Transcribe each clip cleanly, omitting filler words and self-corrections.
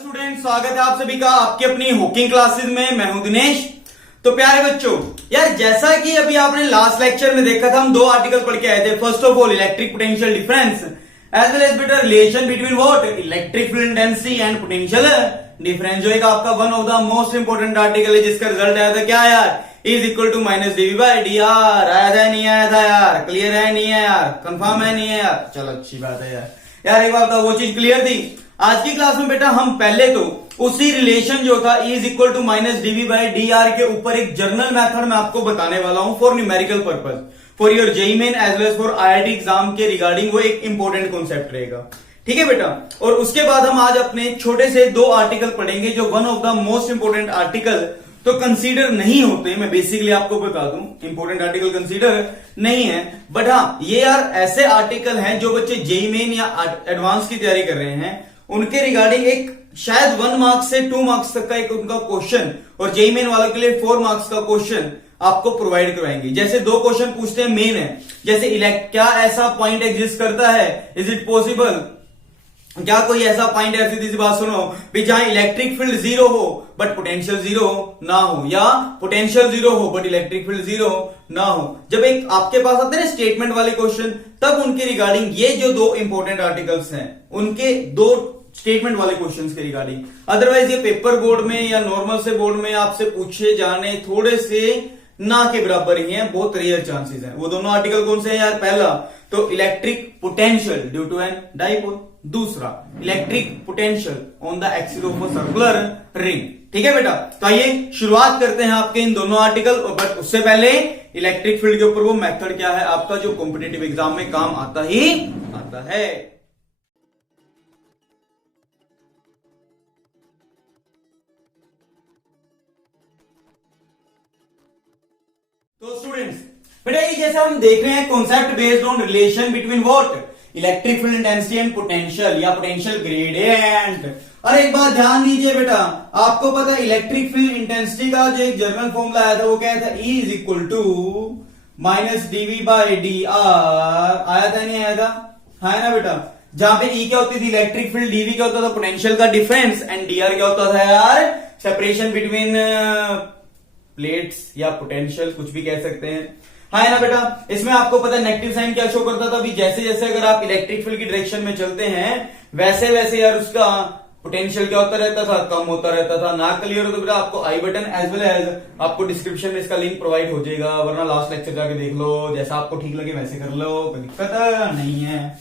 Student, स्वागत है आप सभी का आपकी अपनी हुकिंग क्लासेस में। मैं हूं दिनेश। तो प्यारे बच्चों, यार जैसा कि अभी आपने लास्ट लेक्चर में देखा था, हम दो आर्टिकल पढ़ के आए थे। First of all electric potential difference as well as between relation between what electric field intensity and potential difference, जो एक आपका one of the most important article है, जिसका रिजल्ट आया था क्या यार, is equal to minus DV by D R. आया था नहीं आया था यार? क्लियर है नहीं है यार? कंफर्म है नहीं है यार? चलो अच्छी बात है यार एक बात था, वो चीज क्लियर थी। आज की क्लास में बेटा हम पहले तो उसी रिलेशन जो था is equal to minus DV by D R के ऊपर एक जर्नल मेथड मैं आपको बताने वाला हूं for numerical purpose, for your JEE main as well as for IIT exam के रिगार्डिंग। वो एक इंपॉर्टेंट कॉन्सेप्ट रहेगा, ठीक है बेटा। और उसके बाद हम आज अपने छोटे से दो आर्टिकल पढ़ेंगे जो one of the most important article तो कंसीडर नहीं होते। मैं बेसिकली आपको बता दूं, इंपॉर्टेंट आर्टिकल कंसीडर नहीं है, बट हाँ ये यार ऐसे आर्टिकल हैं जो बच्चे जेईई मेन या एडवांस की तैयारी कर रहे हैं उनके रिगार्डिंग एक शायद 1 मार्क्स से 2 मार्क्स तक का एक उनका क्वेश्चन, और जेईई मेन वालों के लिए 4 मार्क्स का क्वेश्चन आपको प्रोवाइड करवाएंगे। जैसे दो क्वेश्चन पूछते हैं मेन है, जैसे क्या ऐसा पॉइंट एग्जिस्ट करता है, इज इट पॉसिबल, क्या कोई ऐसा पॉइंट है, सीधी सी बात सुनो भी, जहां इलेक्ट्रिक फील्ड जीरो हो बट पोटेंशियल जीरो ना हो, या पोटेंशियल जीरो हो बट इलेक्ट्रिक फील्ड जीरो ना हो। जब एक आपके पास आते हैं ना स्टेटमेंट वाले क्वेश्चन, तब उनके रिगार्डिंग ये जो दो इंपॉर्टेंट आर्टिकल्स हैं उनके दो स्टेटमेंट वाले क्वेश्चंस के रिगार्डिंग। अदरवाइज ये पेपर बोर्ड में या नॉर्मल से बोर्ड में आपसे पूछे जाने थोड़े से ना के बराबर ही हैं, बहुत रेयर चांसेस हैं। वो दोनों आर्टिकल कौन से हैं यार? पहला तो electric potential due to an dipole, दूसरा electric potential on the axis of a circular ring. ठीक है बेटा, तो आइए शुरुआत करते हैं आपके इन दोनों आर्टिकल। बट उससे पहले इलेक्ट्रिक फील्ड के ऊपर वो मेथड क्या है आपका जो कॉम्पिटिटिव एग्जाम में काम आता ही आता है। तो स्टूडेंट्स बेटा ये जैसा हम देख रहे हैं concept based on relation between what electric field intensity and potential या पोटेंशियल ग्रेडियंट। और एक बात ध्यान दीजिए बेटा, आपको पता है इलेक्ट्रिक फील्ड इंटेंसिटी का जो एक जनरल फॉर्मूला आया था वो क्या था, E is equal to minus DV by D R. आया था नहीं आया था? है ना बेटा। जहां पे E क्या होती थी इलेक्ट्रिक फील्ड, डीवी क्या होता था पोटेंशियल का डिफरेंस, एंड डी आर क्या होता था यार सेपरेशन बिटवीन प्लेट्स या पोटेंशियल, कुछ भी कह सकते हैं। हाँ है ना बेटा। इसमें आपको पता है नेगेटिव साइन क्या शो करता था, अभी जैसे जैसे अगर आप इलेक्ट्रिक फील्ड की डायरेक्शन में चलते हैं वैसे वैसे यार उसका पोटेंशियल क्या होता रहता था, कम होता रहता था। ना क्लियर हो तो बेटा आपको आई बटन एज वेल एज आपको डिस्क्रिप्शन में इसका लिंक प्रोवाइड हो जाएगा, वरना लास्ट लेक्चर जाके देख लो, जैसा आपको ठीक लगे वैसे कर लो, कोई दिक्कत नहीं है।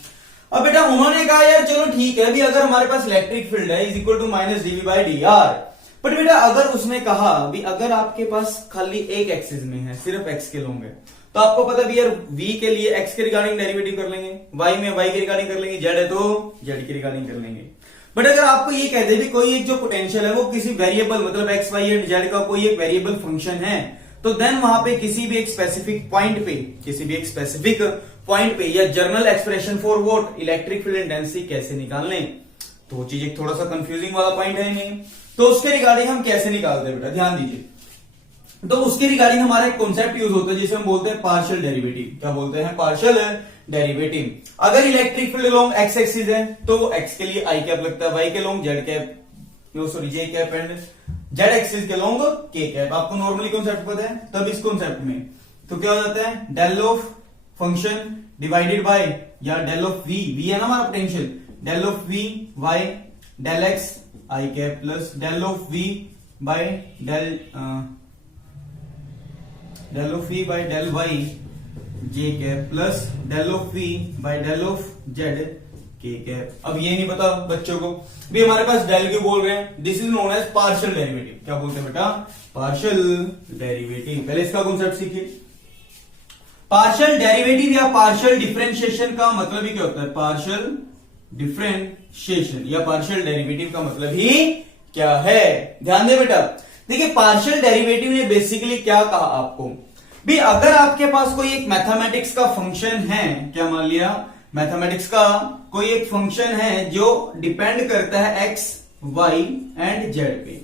अब बेटा उन्होंने कहा यार चलो ठीक है भी, अगर हमारे पास इलेक्ट्रिक फील्ड है is equal to minus DV by D R, but बेटा अगर उसने कहा भी अगर आपके पास खाली एक एक्सिस में है, सिर्फ एक्स के लोग हैं, तो आपको पता भी यार v के लिए x के रिगार्डिंग डेरिवेटिव कर लेंगे, y में y के रिगार्डिंग कर लेंगे, z है तो z के रिगार्डिंग कर लेंगे। बट अगर आपको ये कह दे भी कोई एक जो पोटेंशियल है वो किसी वेरिएबल मतलब x y एंड z का कोई एक वेरिएबल फंक्शन है, तो देन वहां पे किसी भी एक स्पेसिफिक पॉइंट पे या journal expression for what electric field intensity कैसे निकालने, तो वो चीज एक थोड़ा सा कंफ्यूजिंग वाला पॉइंट है नहीं, तो उसके रिगार्डिंग हम कैसे निकालते हैं बेटा, ध्यान दीजिए। तो उसके रिगार्डिंग हमारा एक कॉन्सेप्ट यूज होता है जिसे हम बोलते हैं पार्शियल डेरिवेटिव। क्या बोलते हैं? Partial derivative. अगर electric field along x axis है तो एक्स के लिए आई कैप लगता है, वाई के long Z cap, J cap, and Z axis के लॉन्ग के कैप। आपको नॉर्मली कॉन्सेप्ट पता है, तब इस कॉन्सेप्ट में तो क्या हो जाता है, del of function divided by या डेल ऑफ वी है ना हमारा potential, del of V Y del X I cap plus del of V by del of V by del Y J cap plus del of V by del of Z K cap. अब ये नहीं पता बच्चों को भी हमारे पास del क्यों बोल रहे हैं, this is known as partial derivative. क्या बोलते हैं बेटा? Partial derivative. पहले इसका कॉन्सेप्ट सीखिए। पार्शियल डेरिवेटिव या पार्शियल डिफरेंशिएशन का मतलब ही क्या होता है, पार्शियल डिफरेंशिएशन या पार्शियल डेरिवेटिव का मतलब ही क्या है, ध्यान दे बेटा। देखिए पार्शियल डेरिवेटिव ने बेसिकली क्या कहा आपको भी, अगर आपके पास कोई एक मैथमेटिक्स का फंक्शन है, क्या मान लिया मैथमेटिक्स का कोई एक फंक्शन है जो डिपेंड करता है एक्स वाई एंड जेड पे,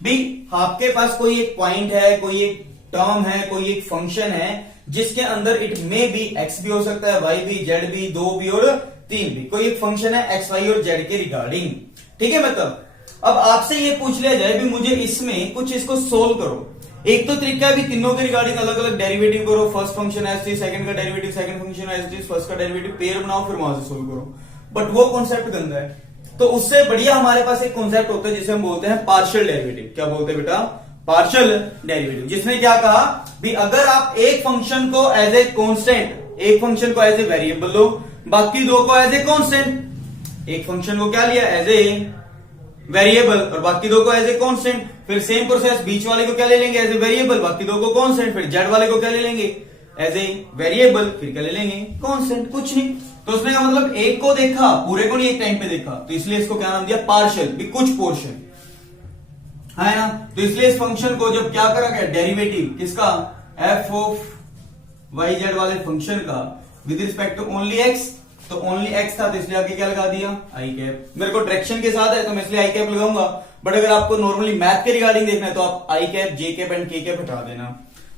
भी आपके पास कोई एक पॉइंट है, कोई एक टर्म है, कोई एक फंक्शन है जिसके अंदर इट मे बी एक्स भी हो सकता है, वाई भी, जेड भी, 2 भी और 3 भी, कोई एक फंक्शन है एक्स वाई और जेड के रिगार्डिंग, ठीक है। मतलब अब आपसे ये पूछ लिया जाए भी मुझे इसमें कुछ इसको सोल्व करो, एक तो तरीका है भी तीनों के रिगार्डिंग अलग अलग डेरिवेटिव करो, first function as it, second का derivative second function as it, first का डेरिवेटिव पेयर बनाओ, फिर वहां से सोल्व करो, बट वो कॉन्सेप्ट गंदा है। तो उससे बढ़िया हमारे पास एक कॉन्सेप्ट होता है जिसे हम बोलते हैं पार्शियल डेरिवेटिव। क्या बोलते हैं बेटा? पार्शियल डेरिवेटिव, जिसने क्या कहा भी अगर आप एक फंक्शन को एज ए कांस्टेंट, एक फंक्शन को एज ए वेरिएबल लो, बाकी दो को एज ए कांस्टेंट, एक फंक्शन को क्या लिया एज ए वेरिएबल और बाकी दो को एज ए कांस्टेंट, फिर सेम प्रोसेस बीच वाले को क्या ले लेंगे एज ए वेरिएबल, बाकी दो को कांस्टेंट, फिर जेड वाले को क्या ले लेंगे एज ए वेरिएबल, फिर क्या ले लेंगे कांस्टेंट, कुछ नहीं। तो उसने का मतलब एक को देखा, पूरे को नहीं एक टाइम पे देखा, तो इसलिए इसको क्या नाम दिया पार्शियल, भी कुछ पोर्शन है ना। तो इसलिए इस फंक्शन को जब क्या करा गया डेरिवेटिव किसका, एफ ऑफ वाई जेड वाले फंक्शन का with respect to only X, तो ओनली एक्स था तो इसलिए आगे क्या लगा दिया आई कैप। मेरे को डायरेक्शन के साथ है तो मैं इसलिए आई कैप लगाऊंगा, बट अगर आपको नॉर्मली मैथ के रिगार्डिंग देखना है तो आप आई कैप, जे कैप एंड के कैप हटा देना।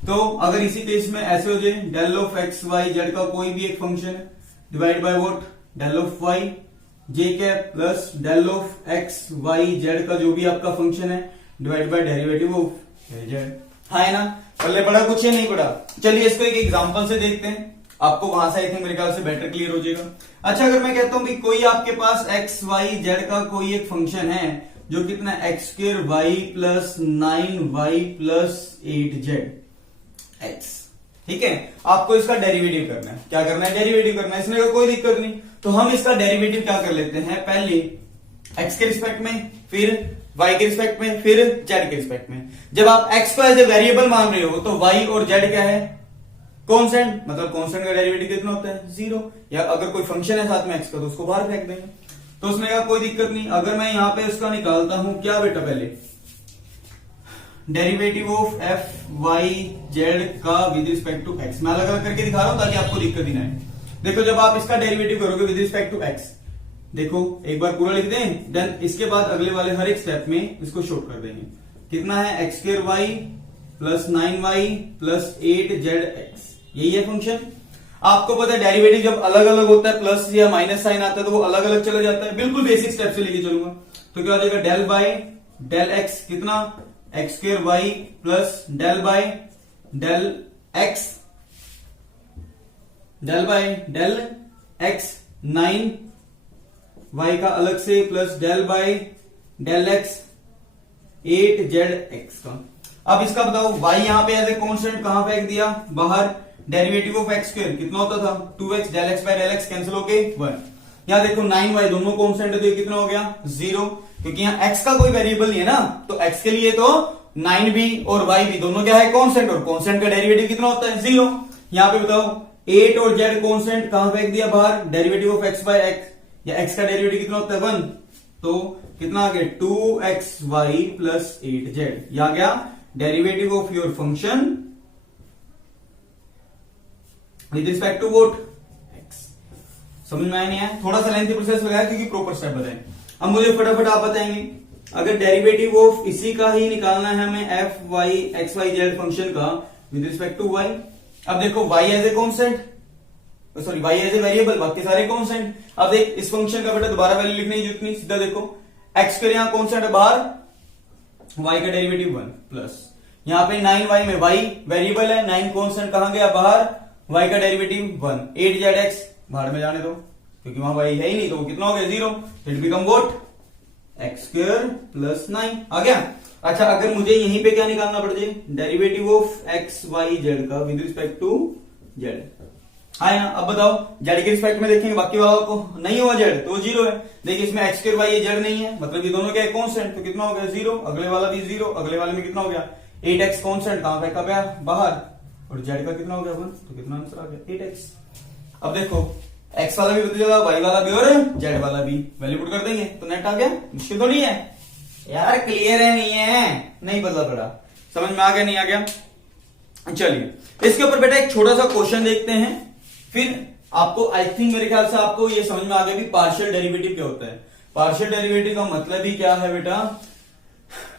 तो अगर इसी केस में ऐसे हो जाए del of X Y Z का कोई भी एक फंक्शन है divide by what del of Y J cap plus del of X Y Z का जो भी आपका फंक्शन है divide by derivative of Z, है ना। पहले बड़ा कुछ है नहीं पड़ा। चलिए इसको एक एग्जांपल से देखते हैं, आपको वहां से आई थिंक मेरे ख्याल से बेटर क्लियर हो जाएगा। अच्छा अगर मैं कहता हूं कि कोई आपके पास एक्स वाई जेड का कोई एक फंक्शन है जो कितना X square Y plus 9y plus 8z X, ठीक है, आपको इसका डेरिवेटिव करना है। क्या करना है? डेरिवेटिव करना है। इसमें का कोई दिक्कत नहीं। तो हम इसका डेरिवेटिव क्या कर लेते हैं, पहले एक्स के रिस्पेक्ट में, फिर y के रिस्पेक्ट में, फिर z के रिस्पेक्ट में। जब आप x को एज ए वेरिएबल मान रहे हो तो y और z क्या है कांस्टेंट, मतलब कांस्टेंट का डेरिवेटिव कितना होता है 0, या अगर कोई फंक्शन है साथ में x का तो उसको बाहर फेंक देंगे। तो उसमें का कोई दिक्कत नहीं। अगर मैं यहां पे उसका निकालता हूं क्या बेटा, पहले derivative of F Y Z का विद रिस्पेक्ट टू एक्स, मैं अलग अलग करके दिखा रहा हूं ताकि आपको दिक्कत ही ना आए। देखो जब आप इसका डेरिवेटिव करोगे विद रिस्पेक्ट टू एक्स, देखो एक बार पूरा लिख दें, देन इसके बाद अगले वाले हर एक स्टेप में इसको शॉर्ट कर देंगे। कितना है X square Y plus 9y plus 8z X, यही है फंक्शन। आपको पता है डेरिवेटिव जब अलग अलग होता है प्लस या माइनस साइन आता है तो वो अलग अलग चला जाता है। बिल्कुल बेसिक स्टेप से लेके चलूंगा तो क्या हो जाएगा डेल बाय डेल एक्स, कितना X square Y plus del by del X, del by del X 9y का अलग से plus del by del X 8z X का। अब इसका बताओ y यहां पे एज ए कांस्टेंट कहां फेंक दिया बाहर, डेरिवेटिव ऑफ एक्स स्क्वायर कितना होता था 2x, del X by del X cancel होके 1। यहां देखो 9y दोनों कांस्टेंट है तो कितना हो गया 0, क्योंकि यहां x का कोई वेरिएबल नहीं है ना, तो x के लिए तो 9 भी और y भी दोनों क्या है कांस्टेंट, और कांस्टेंट का डेरिवेटिव कितना होता है 0। यहां पे बताओ 8 और z कांस्टेंट कहां फेंक दिया बाहर, derivative of x by x, या x का डेरिवेटिव कितना होता है 1, तो कितना आ गया 2xy प्लस 8z, यह आ गया derivative of your function with respect to what X. समझ में आया नहीं आया? थोड़ा सा लेंथी प्रोसेस लगाया क्योंकि प्रॉपर स्टेप बताएं। अब मुझे फटाफट आप बताएंगे, अगर डेरिवेटिव ऑफ इसी का ही निकालना है हमें F Y X Y Z function का विद रिस्पेक्ट टू वाई। अब देखो y as a constant, sorry y as a variable, बाकी सारे कांस्टेंट। अब देख इस फंक्शन का बेटा दोबारा वैल्यू लिखने की जरूरत नहीं, सीधा देखो x के यहां कांस्टेंट है बाहर, y का डेरिवेटिव 1 प्लस यहां पे 9y में y वेरिएबल है, 9 कांस्टेंट कहां गया बाहर, y का डेरिवेटिव 1, 8zx बाहर में जाने दो क्योंकि वहां y है ही नहीं, तो वो कितना हो गया 0, it become what x square plus 9 आ गया। अच्छा अगर मुझे यहीं पे क्या निकालना पड़ जाए, derivative of X Y Z का विद रिस्पेक्ट टू जेड। हाँ यहाँ अब बताओ जेड के रिस्पेक्ट में देखेंगे, बाकी वाला को नहीं हुआ जेड तो 0 है। देखिए इसमें एक्स स्क्वायर वाई जेड नहीं है, मतलब ये दोनों क्या है कांस्टेंट, तो कितना हो गया 0, अगले वाला भी 0, अगले वाले में कितना हो गया 8x कांस्टेंट कहां फेंका गया बाहर, और जेड का कितना हो गया 1, तो कितना आंसर आ गया 8x। अब देखो x वाला भी बदल जाएगा, y वाला भी और z वाला भी, वैल्यू पुट कर देंगे तो नेट आ गया। मुश्किल तो नहीं है यार, क्लियर है नहीं है, नहीं बदला पड़ा, समझ में आ गया नहीं आ गया। चलिए इसके ऊपर बेटा एक छोटा सा क्वेश्चन देखते हैं, फिर आपको आई थिंक मेरे ख्याल से आपको ये समझ में आ गया कि पार्शियल डेरिवेटिव क्या होता है। पार्शियल डेरिवेटिव का मतलब ही क्या है बेटा,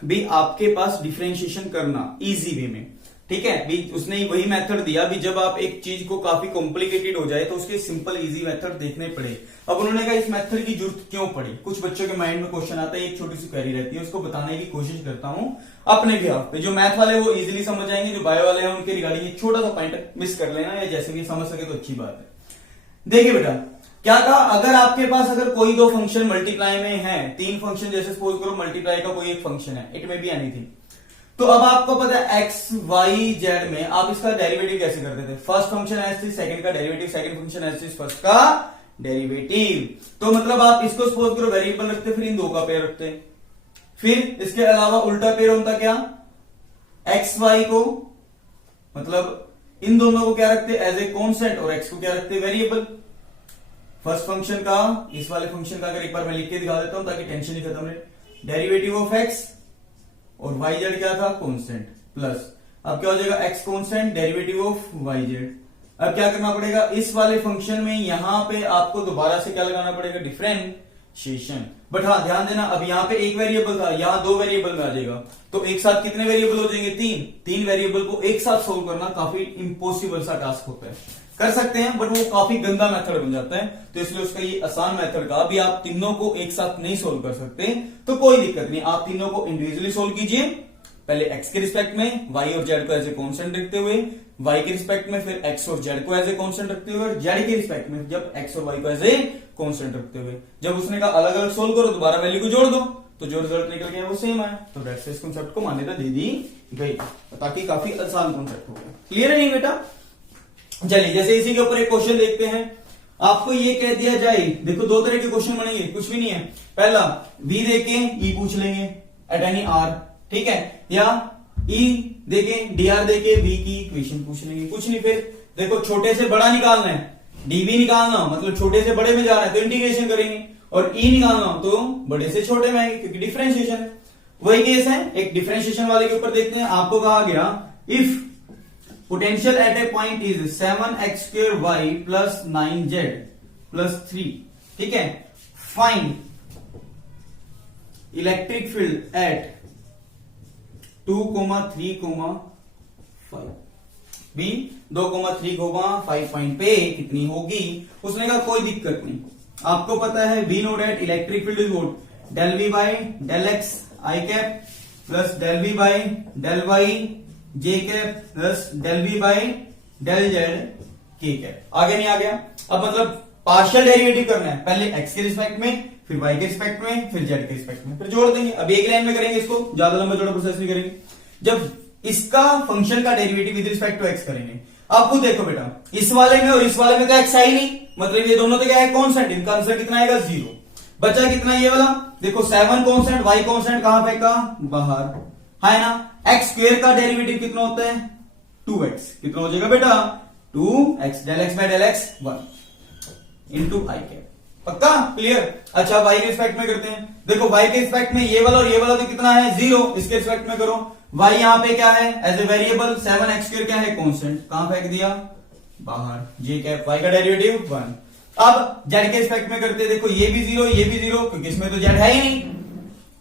भी आपके पास डिफरेंशिएशन करना इजी वे में। ठीक है, भी उसने वही मेथड दिया भी जब आप एक चीज को काफी कॉम्प्लिकेटेड हो जाए तो उसके सिंपल इजी मेथड देखने पड़े। अब उन्होंने कहा इस मेथड की जरूरत क्यों पड़ी। कुछ बच्चों के माइंड में क्वेश्चन आता है, एक छोटी सी क्वेरी रहती है, उसको बताने की कोशिश करता हूं अपने भी आप पे। जो मैथ वाले वो इजीली समझ जाएंगे, जो बायो वाले हैं उनके रिगार्डिंग एक छोटा सा पॉइंट मिस कर लेना, या जैसे भी समझ सके तो अच्छी बात है। देखिए बेटा क्या कहा, अगर आपके पास अगर कोई दो फंक्शन मल्टीप्लाई में है, तीन फंक्शन जैसे सपोज करो मल्टीप्लाई का कोई एक फंक्शन है, इट में बी एनीथिंग, तो अब आपको पता है एक्स वाई जेड में आप इसका डेरिवेटिव कैसे करते थे। फर्स्ट फंक्शन एज थी, सेकंड का डेरिवेटिव, सेकंड फंक्शन एज थी, फर्स्ट का डेरिवेटिव। तो मतलब आप इसको सपोज करो वेरिएबल रखते, फिर इन दो का पेयर रखते, फिर इसके अलावा उल्टा पेयर होता क्या, एक्स वाई को, मतलब इन दोनों को क्या रखते एज ए कॉन्स्टेंट, और एक्स को क्या रखते वेरिएबल। फर्स्ट फंक्शन का इस वाले फंक्शन का अगर एक बार मैं लिख के दिखा देता हूं ताकि टेंशन ही खत्म रहे। डेरिवेटिव ऑफ एक्स और वाई जेड क्या था, कांस्टेंट, प्लस अब क्या हो जाएगा X constant, derivative of Y Z. अब क्या करना पड़ेगा, इस वाले फंक्शन में यहां पे आपको दोबारा से क्या लगाना पड़ेगा, डिफरेंशिएशन। बट हाँ ध्यान देना, अब यहाँ पे एक वेरिएबल था, यहाँ दो वेरिएबल में आ जाएगा, तो एक साथ कितने वेरिएबल हो जाएंगे, तीन वेरिएबल को एक साथ सोल्व करना काफी इम्पॉसिबल सा टास्क होता है। कर सकते हैं बट वो काफी गंदा मेथड बन जाता है, तो इसलिए उसका ये आसान मेथड का भी आप तीनों को एक साथ नहीं सोल्व कर सकते तो कोई दिक्कत नहीं, आप तीनों को इंडिविजुअली सोल्व कीजिए। पहले एक्स के रिस्पेक्ट में वाई और जेड को एज ए कांस्टेंट रखते हुए, वाई के रिस्पेक्ट में फिर एक्स और जेड को एज ए कांस्टेंट रखते हुए, और जेड के रिस्पेक्ट में जब एक्स और वाई को एज ए कांस्टेंट रखते हुए। जब उसने कहा अलग अलग सोल्व करो, दोबारा वैल्यू को जोड़ दो, तो जो रिजल्ट निकल गया वो सेम आया, तो दैट्स इस कांसेप्ट को मान्यता दे दी गई, ताकि काफी आसान कांसेप्ट हो गया। क्लियर है नहीं बेटा। चलिए जैसे इसी के ऊपर एक क्वेश्चन देखते हैं। आपको ये कह दिया जाए, देखो दो तरह के क्वेश्चन बनेंगे, कुछ भी नहीं है। पहला v देके e पूछ लेंगे एट एनी r, ठीक है, या e देके dr देके v की इक्वेशन पूछ लेंगे, कुछ नहीं। फिर देखो छोटे से बड़ा निकालना है, dv निकालना हो मतलब छोटे से बड़े में जा रहा है तो इंटीग्रेशन करेंगे, और e निकालना हो तो बड़े से छोटे में आएंगे क्योंकि डिफरेंशिएशन है। वही केस है, एक डिफरेंशिएशन वाले के ऊपर देखते हैं। आपको कहा गया if potential at a point is 7x square y plus 9z plus 3, ठीक है, find electric field at 2, 3, 5 b 2, 3, 5 point पे कितनी होगी। उसने कहा कोई दिक्कत नहीं, आपको पता है we know that electric field is what, del V by del X I cap plus del V by del Y J cap plus del V by del Z K cap. आगे नहीं आ गया। अब मतलब पार्शियल डेरिवेटिव करना है, पहले x के रिस्पेक्ट में, फिर वाई के रिस्पेक्ट में, फिर जेड के रिस्पेक्ट में, फिर जोड़ देंगे। अब एक लाइन में करेंगे इसको, ज्यादा लंबा चौड़ा प्रोसेस नहीं करेंगे। जब इसका फंक्शन का derivative with respect to X करेंगे, आप खुद देखो बेटा, इस वाले में और इस वाले में तो एक्स है ही नहीं, मतलब ये दोनों तो क्या है कांस्टेंट, इनका आंसर कितना आएगा 0। बचा कितना ये वाला, देखो 7 कांस्टेंट, वाई कांस्टेंट कहां फेंका, बाहर है ना। एक्स स्क्वायर का डेरिवेटिव कितना होता है 2x, कितना हो जाएगा बेटा 2x, del X by del X 1 into I cap. पक्का क्लियर। अच्छा वाई के रिस्पेक्ट में करते हैं, देखो वाई के रिस्पेक्ट में ये वाला और ये वाला तो कितना है 0, इसके रिस्पेक्ट में करो। वाई यहां पे क्या है as a variable, 7x square क्या है कांस्टेंट, कहां फेंक दिया बाहर, जे कैप, वाई का डेरिवेटिव 1। अब जेड के रिस्पेक्ट में करते हैं, देखो ये भी 0 ये भी 0, क्योंकि इसमें तो जेड है ही नहीं,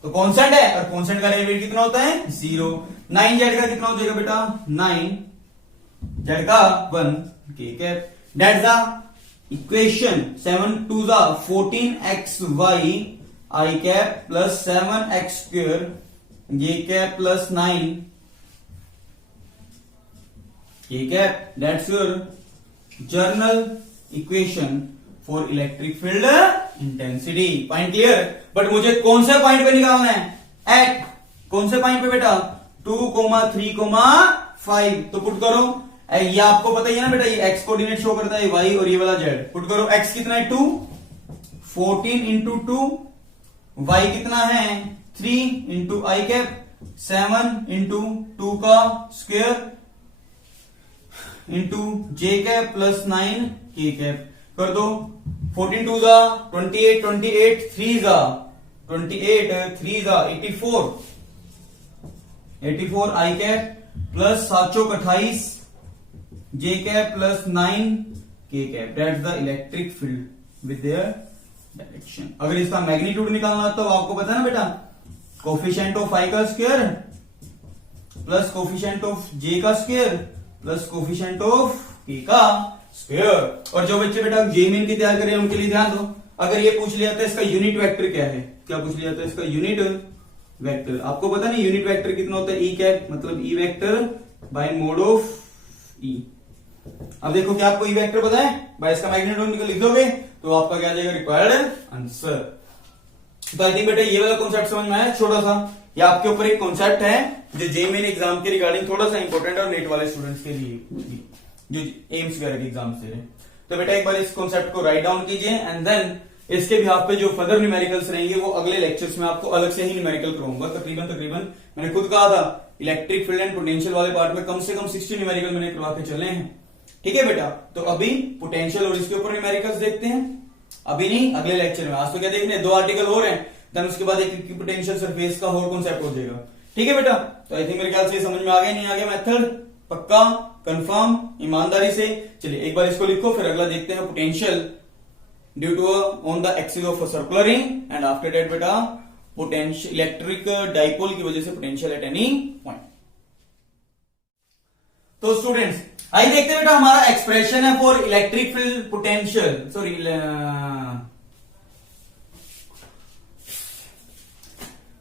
तो कांस्टेंट है, और कांस्टेंट का डेरिवेटिव कितना होता है 0। 9 जेड का कितना हो जाएगा बेटा 9 जेड का 1 के cap, that's the equation. 7 2 14x y I cap plus 7x square J cap plus 9 के cap, that's your general equation for electric field intensity. Point clear. But मुझे कौन से पॉइंट पे निकालना है, एट कौन से पॉइंट पे बेटा 2, 3, 5, तो पुट करो। ये आपको पता ही है ना बेटा, ये x कोऑर्डिनेट शो करता है y और ये वाला z। पुट करो, x कितना है 2, 14 इंटू 2, y कितना है 3 इंटू आई कैप, 7 इंटू 2 का स्क्वायर इंटू जे कैप प्लस 9 के कैप। कर दो, 14 2 28, 28 3 28 3 84 आई कैप प्लस 7 28 जे कैप प्लस 9 के cap, that's the electric field with their direction. अगर इसका मैग्नीट्यूड निकालना तो आपको पता है ना बेटा, कोफिशिएंट ऑफ आई का स्क्वायर प्लस कोफिशिएंट ऑफ जे का स्क्वायर प्लस कोफिशिएंट ऑफ के का स्क्वायर। और जो बच्चे बेटा जे मीन की तैयार करें उनके लिए ध्यान दो, अगर ये पूछ लिया था इसका यूनिट वेक्टर क्या है, क्या पूछ लिया था इसका यूनिट वेक्टर, आपको पता नहीं यूनिट वेक्टर कितना होता है, ई कैप मतलब E vector by mod of E. अब देखो क्या आपको ई वेक्टर पता है, भाई इसका मैग्नीट्यूड लिख दोगे तो आपका क्या आ जाएगा रिक्वायर्ड आंसर। तो आई थिंक बेटा ये वाला कॉन्सेप्ट समझ में आया छोटा सा, ये आपके ऊपर एक कॉन्सेप्ट है जो जे मेन एग्जाम के रिगार्डिंग थोड़ा सा इंपॉर्टेंट है और नेट वाले स्टूडेंट्स के लिए जो एम्स वगैरह के एग्जाम से। तो बेटा एक बार इस कॉन्सेप्ट को राइट डाउन कीजिए एंड देन इसके भी आप पे जो फर्दर न्यूमेरिकल्स रहेंगे वो अगले लेक्चर्स में आपको अलग से ही न्यूमेरिकल कराऊंगा। तकरीबन मैंने खुद कहा था इलेक्ट्रिक फील्ड एंड पोटेंशियल वाले पार्ट में कम से कम 60 न्यूमेरिकल मैंने करवा के चले हैं। ठीक है बेटा, तो अभी पोटेंशियल और इसके ऊपर न्यूमेरिकल्स देखते हैं, अभी नहीं अगले लेक्चर में। आज तो क्या देखने 2 आर्टिकल हो रहे हैं, देन उसके बाद एक इक्विपोटेंशियल सरफेस का और कॉन्सेप्ट हो जाएगा। ठीक है बेटा, तो आई थिंक मेरे ख्याल से समझ में आ गया, नहीं आ गया मेथड पक्का कंफर्म ईमानदारी से। चलिए एक बार इसको लिखो, फिर अगला देखते हैं potential due to on the axis of circular ring and after that बेटा पोटेंशियल इलेक्ट्रिक डाइपोल की वजह से पोटेंशियल एट एनी पॉइंट। तो स्टूडेंट्स आइए देखते हैं बेटा हमारा एक्सप्रेशन है for electric field potential, sorry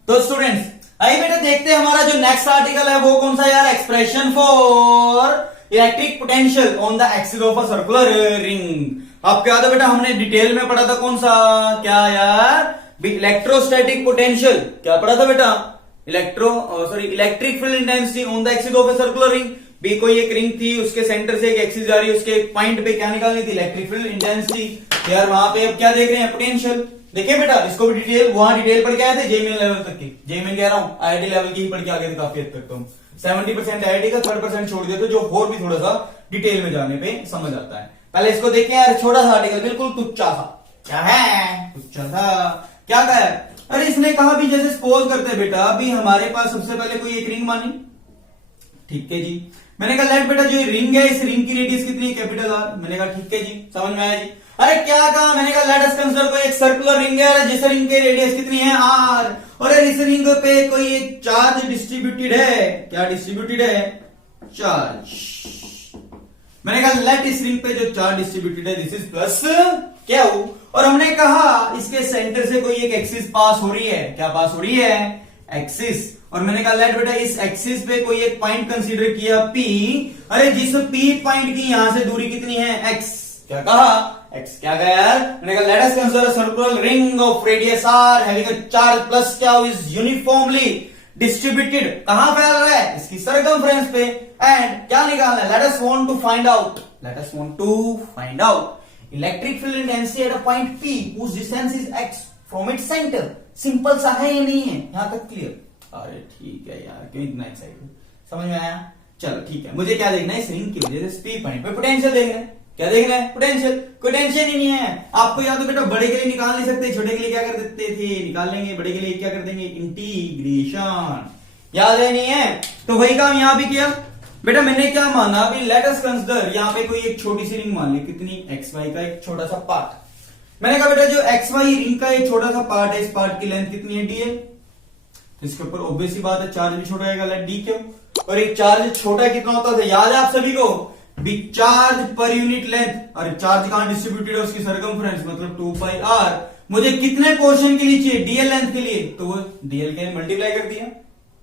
तो स्टूडेंट्स आइए बेटा देखते हैं हमारा जो नेक्स्ट आर्टिकल है वो कौन सा यार, expression for electric potential on the axis of a circular ring. आपको याद है बेटा हमने डिटेल में पढ़ा था कौन सा, क्या यार, इलेक्ट्रोस्टैटिक पोटेंशियल, क्या पढ़ा था बेटा, electric field intensity on the axis of a circular ring. भी कोई एक रिंग थी, उसके सेंटर से एक एक्सिस जा रही है, उसके पॉइंट पे क्या निकालनी थी, इलेक्ट्रिक फील्ड इंटेंसिटी। यार वहां पे अब क्या देख रहे हैं, पोटेंशियल। देखिए बेटा इसको भी डिटेल वहां डिटेल पढ़ के आए थे जेईई लेवल तक की, जेईई कह रहा हूं आईआईटी लेवल की ही पढ़ के आ गए थे काफी हद तक। तो 70% आईआईटी का 30% छोड़ दिया, तो जो और भी थोड़ा सा डिटेल में जाने पे समझ आता है। पहले इसको देखें यार, छोटा सा आर्टिकल बिल्कुल तुच्चा सा, क्या है तुच्चा सा, क्या कहा है, अरे इसने कहा भी जैसे सपोज करते हैं बेटा, अभी हमारे पास सबसे पहले कोई एक रिंग मानी, ठीक है जी, मैंने कहा लेट बेटा जो रिंग है इस रिंग की रेडियस कितनी है, कैपिटल आर। मैंने कहा ठीक है जी, समझ में आया जी। अरे क्या कहा, मैंने कहा लेट अस कंसीडर कोई एक सर्कुलर रिंग है जिस रिंग की रेडियस कितनी है आर, और इस रिंग पे कोई एक चार्ज डिस्ट्रीब्यूटेड है, क्या डिस्ट्रीब्यूटेड है, चार्ज। मैंने कहा लेट इस रिंग पे जो चार्ज डिस्ट्रीब्यूटेड है दिस इज प्लस क्या हो, और हमने कहा इसके सेंटर से कोई एक एक्सिस पास हो रही है, क्या पास हो रही है, एक्सिस। और मैंने कहा लेट बेटा इस एक्सिस पे कोई एक पॉइंट कंसीडर किया P, अरे जिस P पॉइंट की यहां से दूरी कितनी है x, क्या कहा x, क्या कहा यार, मैंने कहा late us consider a circular ring of radius r having a charge plus क्या इज यूनिफॉर्मली डिस्ट्रीब्यूटेड, कहां फैल रहा है, इसकी सरकमफ्रेंस पे, एंड क्या निकालना है, let us want to find out electric field intensity at a point P whose distance is x from its centre. Simple सा है या नहीं है, यहां तक क्लियर। अरे ठीक है यार, क्यों इतना एक्साइटेड, समझ में आया। चलो ठीक है, मुझे क्या देखना है, इस रिंग की वजह से P पॉइंट पे पोटेंशियल देखना है, क्या देखना है, पोटेंशियल। कोई टेंशन ही नहीं है आपको, या तो बेटा बड़े के लिए निकाल नहीं सकते, छोटे के लिए क्या कर देते थे, निकाल लेंगे, बड़े के लिए क्या कर देंगे, इंटीग्रेशन, याद है नहीं है। तो वही काम यहां भी किया बेटा, मैंने क्या माना, अभी लेट अस कंसीडर यहाँ पे कोई एक छोटी सी रिंग मान ली, कितनी, एक्स वाई का एक छोटा सा पार्ट। मैंने कहा बेटा जो एक्स वाई रिंग का एक छोटा सा पार्ट है, इस पार्ट की लेंथ कितनी है, dl। इसके ऊपर ऑब्वियस ही बात है चार्ज भी छोटा आएगा, लेट डी क्यों, और एक चार्ज छोटा कितना होता था, याद है आप सभी को, big charge per unit length, और चार्ज कहां डिस्ट्रीब्यूटेड है, उसकी सरकमफ्रेंस मतलब 2 पाई r। मुझे कितने पोर्शन के लिए चाहिए, डीएल लेंथ के लिए, तो वो डीएल के मल्टीप्लाई कर दिया,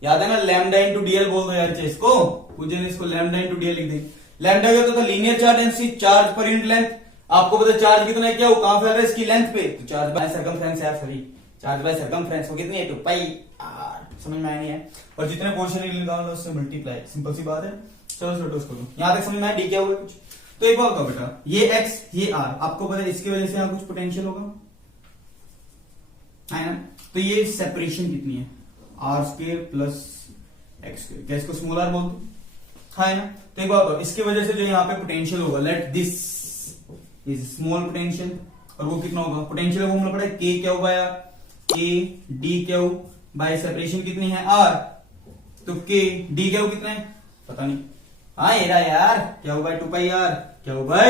याद है ना, लैम्डा इंटू डीएल बोल दो यार इसको, पूछे इसको लैम्डा इंटू डीएल लिख दे। लैम्डा क्या होता था, linear charge density, charge per unit length. आपको पता चार्ज कितना है, क्या वो कहां फैल रहा है, इसकी लेंथ पे, तो चार्ज बाय सरकमफ्रेंस यार, सॉरी चार्ज बाय सरकमफ्रेंस वो कितनी है, 2 पाई r। समझ में आया नहीं है, और जितने पोर्शन निकाल लो उससे मल्टीप्लाई, सिंपल सी बात है। चलो छोटो उसको यहां तक समझ में आया, डी क्या हुआ कुछ। तो एक बात बेटा, ये x ये r, आपको पता है इसकी वजह से यहां कुछ पोटेंशियल होगा, है ना। तो ये सेपरेशन कितनी है, r square plus x square, क्या इसको स्मॉल r बोल दो, है ना। तो एक बात, इसकी वजह से जो यहाँ पे पोटेंशियल होगा, let this is small potential, और वो कितना होगा, पोटेंशियल को हमने पढ़ा k क्या होगा यार, k d क्या हो बाय सेपरेशन कितनी है r, तो k d क्या हो कितना है पता नहीं, हाँ ये रहा यार, क्या होगा 2 पाई r, क्या होगा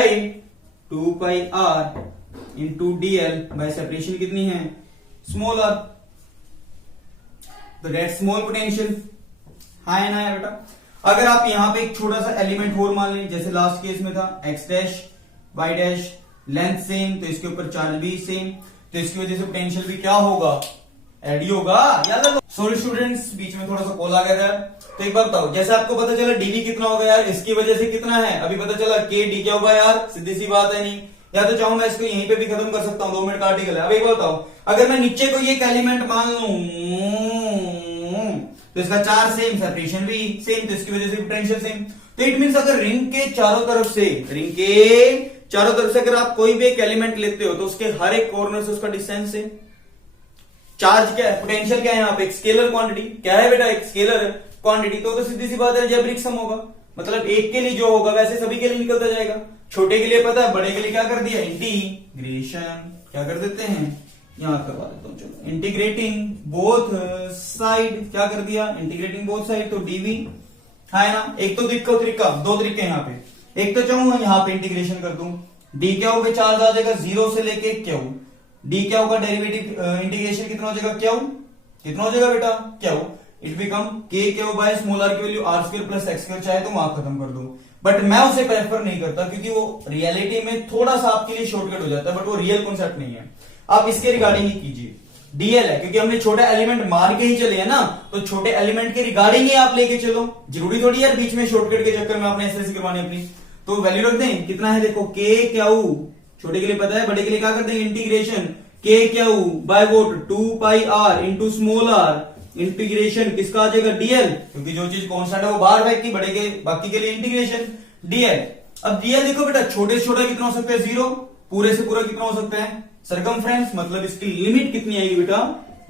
2 पाई r into dl bye separation कितनी है स्मॉल r, तो दैट स्मॉल पोटेंशियल, हाँ है ना है बेटा। अगर आप यहाँ पे एक छोटा सा एलिमेंट और मान लें, जैसे लास्ट केस में था X dash Y dash, length same, तो इसके ऊपर चार्ज भी सेम, तो इसकी वजह से पोटेंशियल भी क्या होगा, एड ही होगा। याद रखो। सॉरी स्टूडेंट्स, बीच में थोड़ा सा कॉल आ गया था। तो एक बार बताओ, जैसे आपको पता चला डीवी कितना होगा यार, इसकी वजह से कितना है, अभी पता चला के डी क्या होगा यार, सीधी सी बात है नहीं। या तो चाहूं मैं इसको यहीं पे भी खत्म कर सकता हूं, 2 मिनट का आर्टिकल है। अब एक बार बताओ, अगर मैं नीचे को ये एक एलिमेंट मान लूं तो इसका चार्ज सेम, सेपरेशन भी सेम, तो इसकी वजह से पोटेंशियल सेम। तो इट मींस अगर रिंग के चारों तरफ से अगर आप कोई भी एक एलिमेंट लेते हो तो उसके हर एक कॉर्नर से उसका डिस्टेंस सेम। चार्ज क्या है, पोटेंशियल क्या है, यहाँ पे एक स्केलर क्वांटिटी क्या है बेटा, एक स्केलर क्वांटिटी, तो सीधी सी बात है जैब्रिक सम होगा। मतलब एक के लिए जो होगा वैसे सभी के लिए निकलता जाएगा। छोटे के लिए पता है, बड़े के लिए क्या कर दिया, इंटीग्रेशन क्या कर देते हैं, यहां करवा देता हूं, चलो इंटीग्रेटिंग बोथ साइड, क्या कर दिया, इंटीग्रेटिंग बोथ साइड, तो डीवी है ना। एक तो तरीका, 2 तरीके यहाँ पे। एक तो चाहूंगा यहाँ पे इंटीग्रेशन कर दूं, डी क्या होगा, चार्ज आ जाएगा 0 से लेके क्यू, डी क्या होगा, डेरिवेटिव इंटीग्रेशन कितना हो जाएगा, क्यू कितना हो जाएगा बेटा, Q, it become K Q by small R की value R square plus X square, चाहे तो वहां खत्म कर दो। बट मैं उसे प्रेफर नहीं करता क्योंकि वो रियलिटी में थोड़ा सा आपके लिए शॉर्टकट हो जाता है, बट वो रियल कॉन्सेप्ट नहीं है। आप इसके रिगार्डिंग ही कीजिए, डीएल है क्योंकि हमने छोटा एलिमेंट मार के ही चले हैं ना, तो छोटे एलिमेंट के रिगार्डिंग ही आप लेके चलो। जरूरी थोड़ी यार बीच में शॉर्टकट के चक्कर में आपने ऐसे करवानी अपनी। तो वैल्यू रख दें, कितना है देखो, के क्यू, छोटे के लिए पता है, बड़े के लिए क्या करते हैं, इंटीग्रेशन के क्यू बाय वोट 2 pi R into small R, integration किसका आ जाएगा, डीएल, क्योंकि जो चीज कांस्टेंट है वो बाहर फेंक की, बड़े के बाकी के लिए इंटीग्रेशन डीएल। अब डीएल देखो बेटा, छोटे से छोटा कितना हो सकता है 0, पूरे से पूरा कितना हो सकता है सरकमफ्रेंस, मतलब इसकी लिमिट कितनी आएगी बेटा,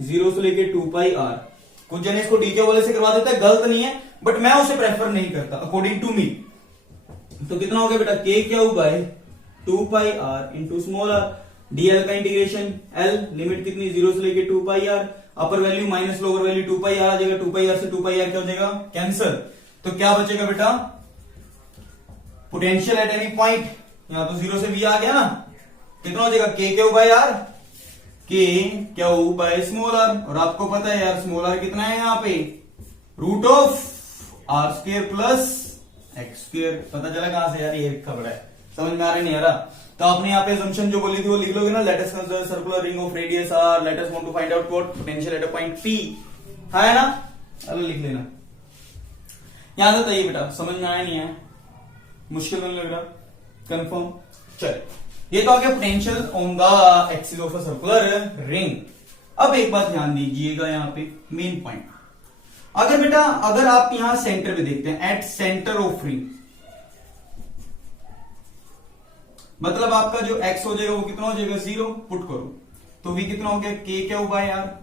0 से लेके 2 पाई आर। कुछ जने इसको डीके वाले से करवा देता है, गलत नहीं है, बट मैं उसे प्रेफर नहीं करता अकॉर्डिंग टू मी। तो कितना हो गया बेटा, के क्या होगा 2 pi R into small r, dl का इंटीग्रेशन एल, लिमिट कितनी 0 से लेके 2 pi R, upper value minus lower value 2 pi R आ जाएगा, 2 पाई आर से 2 पाई आर क्या हो जाएगा, कैंसर। तो क्या बचेगा बेटा, पोटेंशियल एट एनी पॉइंट, यहां तो 0 से v आ गया ना, कितना हो जाएगा, के क्यू बाय आर, के क्यू बाय स्मॉल आर, और आपको पता है यार स्मॉल आर कितना है यहाँ पे, root of R square plus X square. पता चला कहां से यार, ये खबर है, समझ में आ रही नहीं आ रहा। तो आपने यहाँ पे assumption जो बोली थी वो लिख लोगे ना, let us consider circular ring of radius R, let us want to find out what potential at a point P, है ना, चलो लिख लेना। याद आता है बेटा, समझ में आया नहीं है, मुश्किल नहीं लग रहा, कंफर्म। चल, ये तो आ गया potential on the axis of a circular ring. अब एक बात ध्यान दीजिएगा यहाँ पे, मेन पॉइंट, अगर बेटा अगर आप यहां सेंटर में देखते हैं, एट सेंटर ऑफ रिंग, मतलब आपका जो x हो जाएगा वो कितना हो जाएगा 0, पुट करो तो v कितना हो गया, k क्या होगा यार,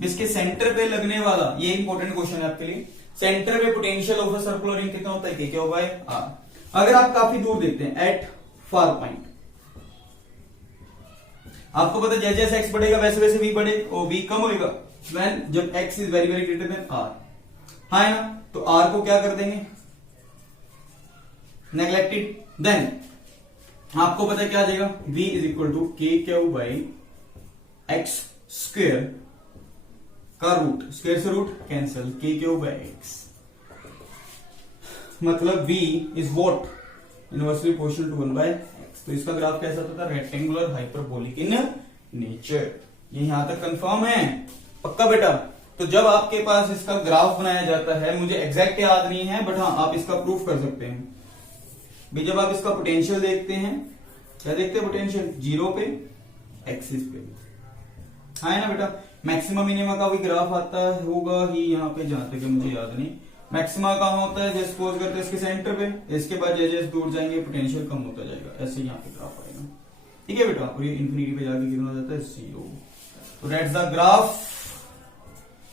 इसके सेंटर पे लगने वाला, ये इंपॉर्टेंट क्वेश्चन है आपके लिए, सेंटर पे potential of a circular ring कितना होता है, k क्या होगा r। अगर आप काफी दूर देखते हैं, एट फार पॉइंट, आपको पता है जैसे जैसे x बढ़ेगा वैसे वैसे v बढ़े और v कम होगा व्हेन जब x is very very greater than r, है ना। तो r को क्या कर देंगे, नेग्लेक्टेड, देन आपको पता है क्या आ जाएगा, v is equal to K Q by X square का रूट, स्क्वेयर से root cancel, K Q by X, मतलब v is what, inversely proportional to 1 by X. तो इसका ग्राफ कैसा होता था, रेक्टेंगुलर हाइपरबोलिक इन नेचर। ये यहां तक कंफर्म है, पक्का बेटा। तो जब आपके पास इसका ग्राफ बनाया जाता है, मुझे एग्जैक्ट याद नहीं है, बट हाँ आप इसका प्रूफ कर सकते हैं भी। जब आप इसका पोटेंशियल देखते हैं, क्या देखते हैं पोटेंशियल, 0 पे एक्सिस पे, है ना बेटा। मैक्सिमम मिनिमा का भी ग्राफ आता होगा ही यहाँ पे, जहां तक मुझे याद नहीं। मैक्सिमा कहां होता है, जैसे सपोज करते हैं इसके सेंटर पे, इसके बाद जैसे दूर जाएंगे पोटेंशियल कम होता जाएगा, ऐसे यहाँ पे ग्राफ आएगा, ठीक है बेटा। और ये इंफिनिटी पे जाके कितना हो जाता है 0। तो that's the graph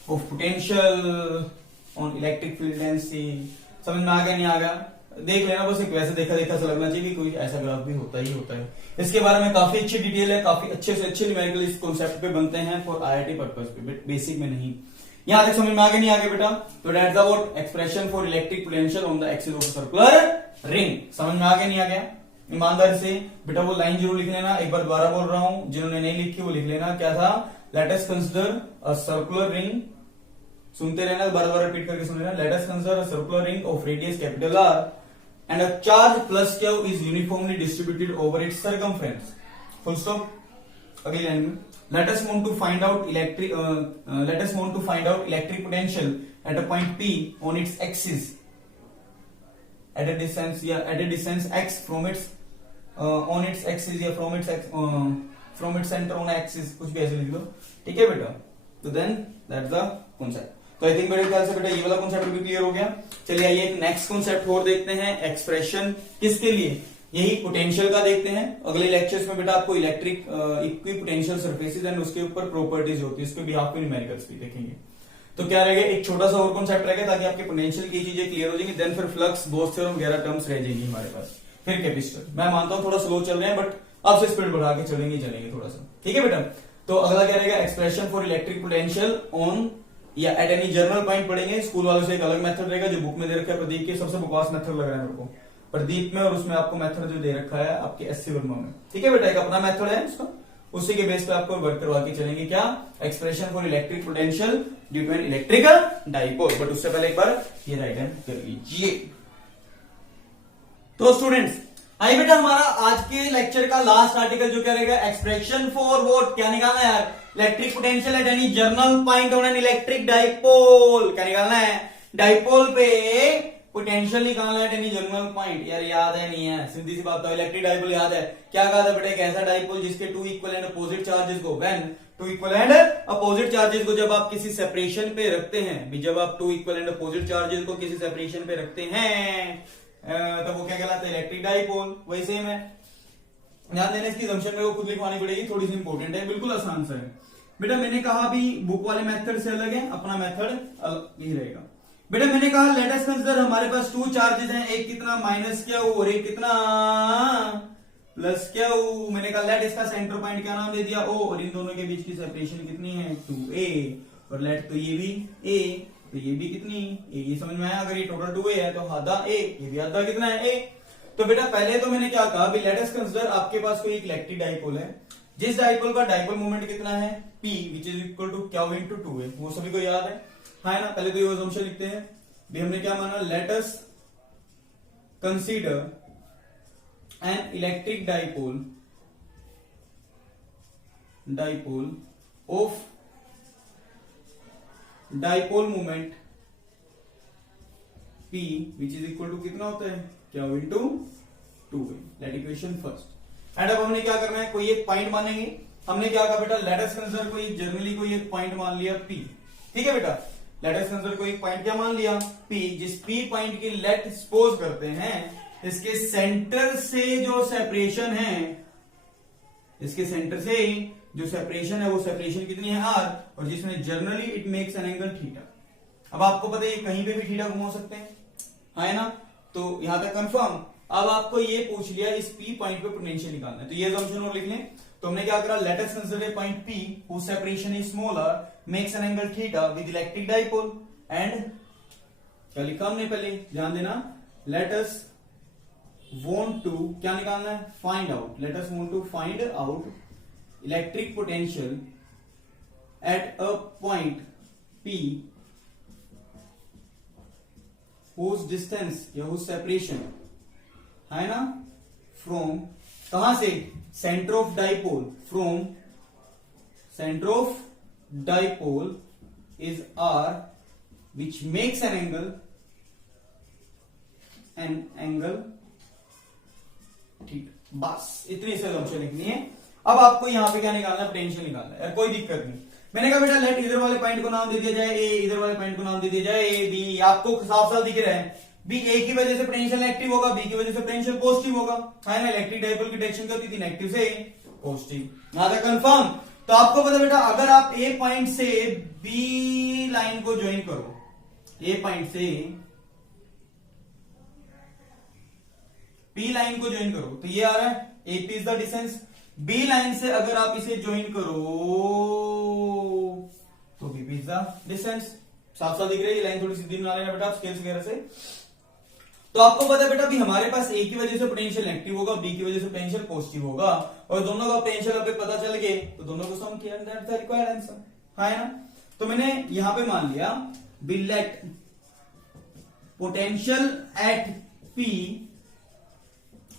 of potential on electric field density. समझ में आ गया नहीं आ गया, देख लेना, बस एक वैसे देखा देखा सा लगना चाहिए कि कोई ऐसा ग्राफ भी होता ही होता है। इसके बारे में काफी अच्छी डिटेल है, काफी अच्छे से अच्छे न्यूमेरिकल इस कॉन्सेप्ट पे बनते हैं फॉर आईआईटी पर्पस पे, बेसिक में नहीं। यहां तक समझ में आगे नहीं आगे बेटा। तो that's the what expression for electric potential on the axis of circular ring. समझ में आगे नहीं आ गया, ईमानदारी से बेटा वो लाइन जरूर लिख लेना। एक बार दोबारा बोल रहा हूं, जिन्होंने नहीं लिखी वो लिख लेना। क्या था, late us consider a circular ring सुनते रहना, बार बार रिपीट करके सुन लेना। Late us consider a circular ring of radius capital R and a charge plus Q is uniformly distributed over it's circumference. Full stop. अगली लाइन में let us want to find out electric potential at a point P on its axis at a distance x from its on its axis या from its center on axis, कुछ भी ऐसे लिख लो, ठीक है बेटा। तो देन दैट्स द कॉन्सेप्ट। तो आई थिंक मेरे ख्याल से बेटा ये वाला कॉन्सेप्ट भी क्लियर हो गया। चलिए आइए एक नेक्स्ट कॉन्सेप्ट और देखते हैं। एक्सप्रेशन किसके लिए, यही पोटेंशियल का देखते हैं। अगले लेक्चर्स में बेटा आपको इलेक्ट्रिक इक्विपोटेंशियल सरफेसेस एंड उसके ऊपर प्रॉपर्टीज होती है, इसके बिहाफ पे न्यूमेरिकल्स भी देखेंगे। तो क्या रहेगा, एक छोटा सा और कॉन्सेप्ट रहेगा ताकि आपके पोटेंशियल की चीजें क्लियर हो जाएंगी। देन फिर फ्लक्स, बोस थ्योरम वगैरह टर्म्स रह जाएंगी हमारे पास। फिर कैपेसिटर, मैं मानता हूं थोड़ा स्लो चल रहे हैं बट अब से स्पीड बढ़ा के चलेंगे थोड़ा सा, ठीक है बेटा। तो अगला क्या रहेगा, expression for electric potential on या एट एनी जर्नल पॉइंट पढ़ेंगे। स्कूल वालों से एक अलग मेथड रहेगा जो बुक में दे रखा है प्रदीप के, सबसे बकवास मेथड लग रहा है मेरे को प्रदीप में, और उसमें आपको मेथड जो दे रखा है आपके एससी वर्मा में, ठीक है बेटा। एक अपना मेथड है उसका, उसी के बेस पे आपको वर्क करवा के चलेंगे। क्या, expression for electric potential due to an electrical dipole. But उससे पहले एक बार ये राइट हैंड कर लीजिए। तो स्टूडेंट्स आइए बेटा, हमारा आज के लेक्चर का लास्ट आर्टिकल जो क्या रहेगा, एक्सप्रेशन फॉर व्हाट, क्या निकालना है यार, electric potential at any general point on an electric dipole. क्या निकालना है, डाइपोल पे पोटेंशियल निकालना है एट एनी जर्नल पॉइंट। यार याद है नहीं है, सीधी सी बात है, इलेक्ट्रिक डाइपोल याद है। क्या कहा था बेटा, एक ऐसा डाइपोल जिसके two equal and opposite charges को, when two equal and opposite charges को जब आप किसी सेपरेशन पे रखते हैं, जब आप two equal and opposite charges को किसी सेपरेशन पे रखते हैं तो वो क्या कहलाता है, इलेक्ट्रिक डाइपोल। वैसे ही मैं ध्यान देने इसकी assumption मेरे को खुद लिखवानी पड़ेगी, थोड़ी सी इंपॉर्टेंट है, बिल्कुल आसान सा है बेटा। मैंने कहा भी बुक वाले मेथड से अलग है, अपना मेथड अलग ही रहेगा बेटा। मैंने कहा लेट अस कंसीडर हमारे पास टू चार्जेस हैं, एक कितना माइनस क्या और एक कितना प्लस क्या। मैंने कहा लेट इसका सेंटर पॉइंट क्या नाम दे दिया ओ, और इन दोनों के बीच की सेपरेशन कितनी है 2a, और लेट तो ये भी a, तो ये भी कितनी a, ये समझ में आया। अगर ये टोटल 2a है तो आधा a, ये भी आधा कितना है a। तो बेटा पहले तो मैंने क्या कहा, लेट अस कंसीडर आपके पास कोई एक इलेक्ट्रिक डाइपोल है, जिस डाइपोल का डाइपोल मोमेंट कितना है p, which is equal to क्या इंटू 2a। वो सभी को याद है ना। पहले तो ये assumption लिखते हैं भी, हमने क्या माना, let us consider an electric dipole of dipole moment p which is equal to कितना होता है, क्या into 2a। Let equation first. And अब हमने क्या करना है, कोई एक पॉइंट मानेंगे। हमने क्या कहा बेटा, लेट अस कंसीडर कोई जनरली कोई एक पॉइंट मान लिया p, ठीक है बेटा। लेट अस कंसीडर कोई एक पॉइंट क्या मान लिया p, जिस p पॉइंट की लेट सपोज करते हैं इसके सेंटर से जो सेपरेशन है, इसके सेंटर से जो सेपरेशन है वो सेपरेशन कितनी है r, और जिसमें generally it makes an angle theta. अब आपको पता है कहीं पे भी थीटा घुमा सकते हैं, है ना। तो यहां तक कंफर्म। अब आपको ये पूछ लिया इस p पॉइंट पे पोटेंशियल निकालना है, तो ये assumption और लिख लें। तो हमने क्या करा, late us consider point p whose separation is smaller makes an angle theta with electric dipole and क्या लिखा हमने पहले, ध्यान देना, लेट अस want to क्या निकालना है, find out, let us want to find out electric potential at a point p whose distance या whose separation है ना फ्रॉम, कहां से, centre of dipole, from centre of dipole is r which makes an angle ठीक। बस इतनी से assumption लिखनी है। अब आपको यहां पे क्या निकालना है, पोटेंशियल निकालना है यार, कोई दिक्कत नहीं। मैंने कहा बेटा लेट इधर वाले पॉइंट को नाम दे दिया जाए a, इधर वाले पॉइंट को नाम दे दिया जाए a, b। आपको साफ साफ दिख रहा है b, a की वजह से पोटेंशियल नेगेटिव होगा, b की वजह से पोटेंशियल पॉजिटिव होगा, है ना। इलेक्ट्रिक डाइपोल की डायरेक्शन क्या होती थी, नेगेटिव से पॉजिटिव। यहां तक कंफर्म। तो आपको पता बेटा अगर आप a पॉइंट से b लाइन को ज्वाइन करो, a पॉइंट से b लाइन को ज्वाइन करो, तो ये आ रहा है AP is the distance. B line से अगर आप इसे ज्वाइन करो तो BP इज द डिस्टेंस। साफ साफ दिख रही है, ये लाइन थोड़ी सीधी बना लेना बेटा स्केल्स वगैरह से। तो आपको पता है बेटा भी हमारे पास A की वजह से पोटेंशियल नेगेटिव होगा, B की वजह से पोटेंशियल पॉजिटिव होगा, और दोनों का पोटेंशियल अगर पता चल गए तो दोनों को सम किया, दैट्स द रिक्वायर्ड आंसर, है ना। तो मैंने यहां पे मान लिया B let potential at P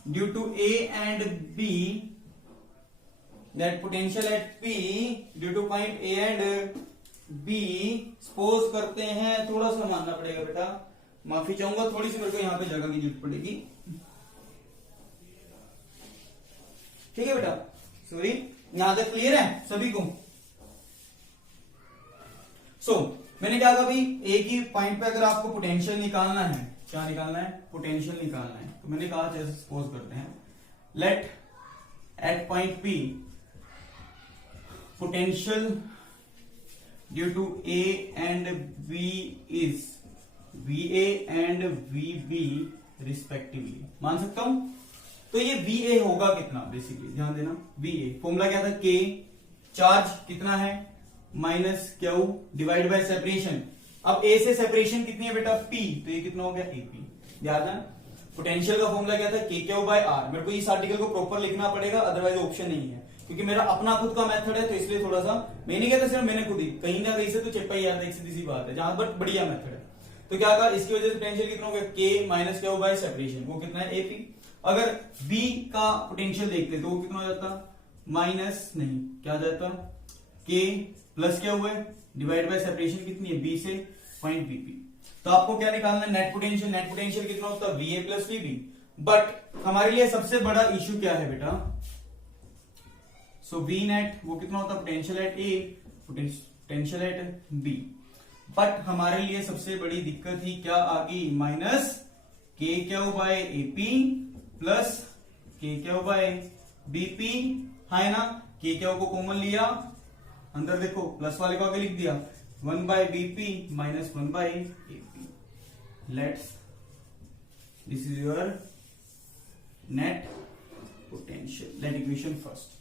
due to A and B, that potential at P due to point A and B, suppose करते हैं, थोड़ा सा मानना पड़ेगा बेटा, माफी चाहूंगा, थोड़ी सी मेरे को यहां पे जगह की जरूरत पड़ेगी, ठीक है बेटा, सॉरी, यहां तक क्लियर है सभी को? मैंने क्या कहा भाई, एक ही पॉइंट पे अगर आपको पोटेंशियल निकालना है, क्या निकालना है? पोटेंशियल निकालना है। तो मैंने कहा जैसे सपोज करते हैं, let at point P potential due to A and B is VA and VB respectively, मान सकता हूं? तो ये VA होगा कितना, बेसिकली ध्यान देना, VA फॉर्मूला क्या था, K, चार्ज कितना है minus Q divide by separation. अब A से सेपरेशन कितनी है बेटा, P, तो ये कितना हो गया AP। ध्यान, पोटेंशियल का फॉर्मूला क्या था, KQ बाय R। मेरे को इस आर्टिकल को प्रॉपर लिखना पड़ेगा, अदरवाइज ऑप्शन नहीं है, क्योंकि मेरा अपना खुद का मेथड है, तो इसलिए थोड़ा सा मैं नहीं कहता सिर्फ मैंने खुद ही, कहीं ना कहीं से तो चेपा ही आता है, एक सीधी सी बात है, जहां बट बढ़िया मेथड है। तो क्या कहा, इसकी वजह से पोटेंशियल कितना हो गया, K minus Q by separation, वो कितना है AP। अगर B का पोटेंशियल देखते तो वो कितना हो जाता, माइनस नहीं, क्या हो जाता, K प्लस क्या हुआ है डिवाइड बाय सेपरेशन कितनी है, B से पॉइंट BP। तो आपको क्या निकालना है, नेट पोटेंशियल। नेट पोटेंशियल कितना होता है, VA प्लस VB। बट हमारे लिए सबसे बड़ा इश्यू क्या है बेटा, सो V नेट वो कितना होता है, potential at A, potential at B। But हमारे लिए सबसे बड़ी दिक्कत ही क्या आ गई, minus KQ by AP plus KQ by BP, है ना। KQ को कॉमन लिया, अंदर देखो प्लस वाले को आगे लिख दिया, 1 by BP minus 1 by AP। Let's this is your net potential, let equation first.